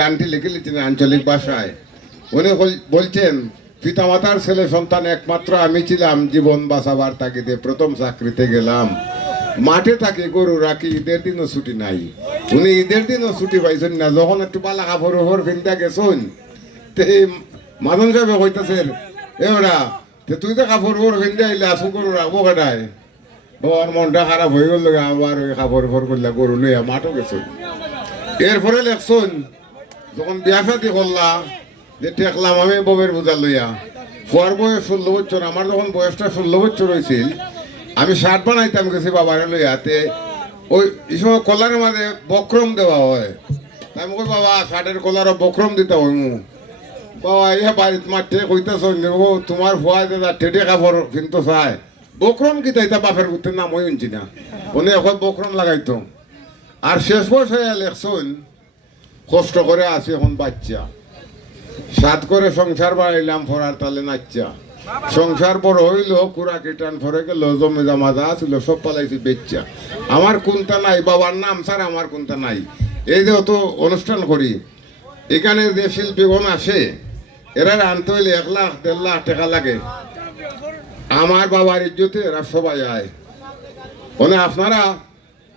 গানটি লিখে লিখছেন আঞ্চলিক ভাষায়। উনি বলছেন, পিতামাতার ছেলে সন্তান একমাত্র আমি ছিলাম, জীবন বাঁচাবার তাগিদে প্রথম চাকরিতে গেলাম। মাঠে থাকি গরু রাখি, ঈদের দিনও ছুটি নাই। উনি ঈদের দিনও ছুটি পাইছেন না, যখন একটু পালা কাপড় ওপর কিনতে গেছেন, মাদন সাহেব কইতেছেন, এরা তুই তো কাপড় ওপর কিনতে আইলে আসু গরু রাখবো কেটায়। বাবার মনটা খারাপ হয়ে গেল, আবার ওই কাপড় ওপর করলে গরু লইয়া মাঠও গেছেন। এরপরে লেখছেন, যখন বিয়া শাদি করলা যে টেকলাম আমি ববের বোঝা লইয়া, ফুয়ার বয়স 16 বছর, আমার যখন বয়সটা 16 বছর হয়েছিল, আমি শার্ট বানাইতাম গেছি বাবারে লইয়াতে। ওই এই সময় কলারের মাঝে বক্রম দেওয়া হয়, তাই আমি কই বাবা শার্টের কলারও বক্রম দিতে হয় মু। বাবা ইয়ে বাড়িত মাঠে কইতেছ, ও তোমার ফুয়া দাদা টেটে কাপড় কিন্তু চায়, বক্রম কি তাইতা বাপের উঠতে নাম ওই উনছি না, উনি এখন বক্রম লাগাইতো। আর শেষ বয়সে লেখছেন, কষ্ট করে আছি এখন বাচ্চা, সাত করে সংসার বাড়াইলাম ফরার তালে নাচ্চা। সংসার বড় হইল, কুড়া কীটান ফরে গেল, জমি জমা যা ছিল সব পালাইছি বেচ্চা। আমার কোনটা নাই, বাবার নাম স্যার আমার কোনটা নাই। এই যে অত অনুষ্ঠান করি, এখানে যে শিল্পীগণ আসে, এরা আনতে হইলে 1 লাখ 1.5 লাখ টাকা লাগে। আমার বাবার ইজ্জতে এরা সবাই আয়। মানে আপনারা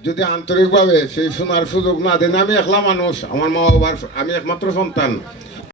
যদি আন্তরিকভাবে সেই শোনার সুযোগ না দেন, আমি একলা মানুষ, আমার মা বাবার আমি একমাত্র সন্তান,